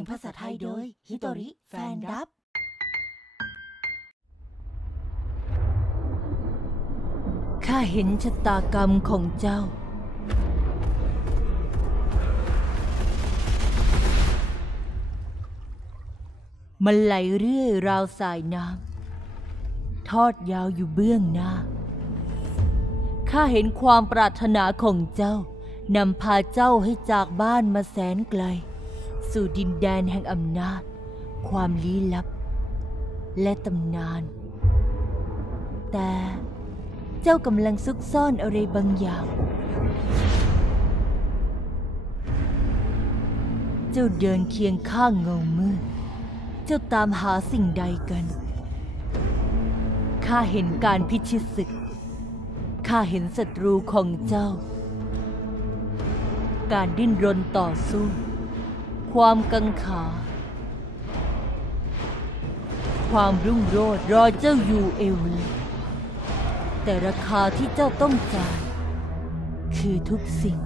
ยงภาษาไทยโดยฮิโตริแฟนดับ ข้าเห็นชะตากรรมของเจ้า มันไหลเรื่อยราวสายน้ำ ทอดยาวอยู่เบื้องหน้า ข้าเห็นความปรารถนาของเจ้านำพาเจ้าให้จากบ้านมาแสนไกล สู่ดินแดนแห่งอำนาจ ความลี้ลับ และตำนาน แต่เจ้ากำลังซุกซ่อนอะไรบางอย่าง เจ้าเดินเคียงข้างเงามืด เจ้าตามหาสิ่งใดกัน ข้าเห็นการพิชิตศึก ข้าเห็นศัตรูของเจ้า การดิ้นรนต่อสู้ ความกังขา ความรุ่งโรจน์รอเจ้าอยู่เอวเลย แต่ราคาที่เจ้าต้องจ่าย คือทุกสิ่ง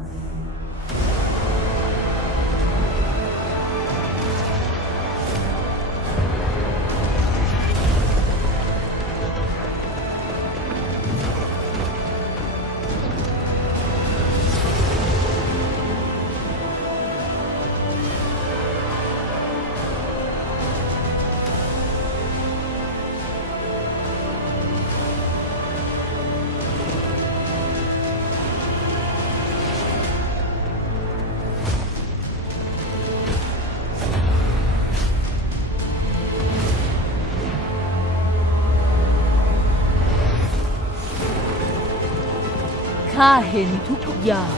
ข้าเห็นทุกอย่าง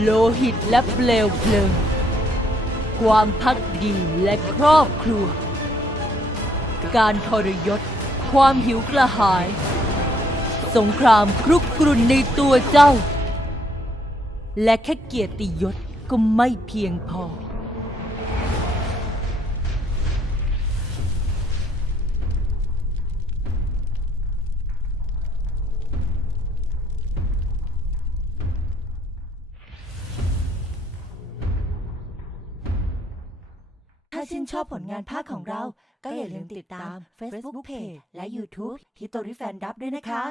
โลหิตและเปลวเพลิง ความพักดีและครอบครัว การทรยศ ความหิวกระหาย สงครามครุกกรุ่นในตัวเจ้า และแค่เกียรติยศก็ไม่เพียงพอาชื่นชอบผลงานภาคของเรา ก็อย่าลืมติดตาม Facebook Page และ YouTube History Fan Dub ด้วยนะคะ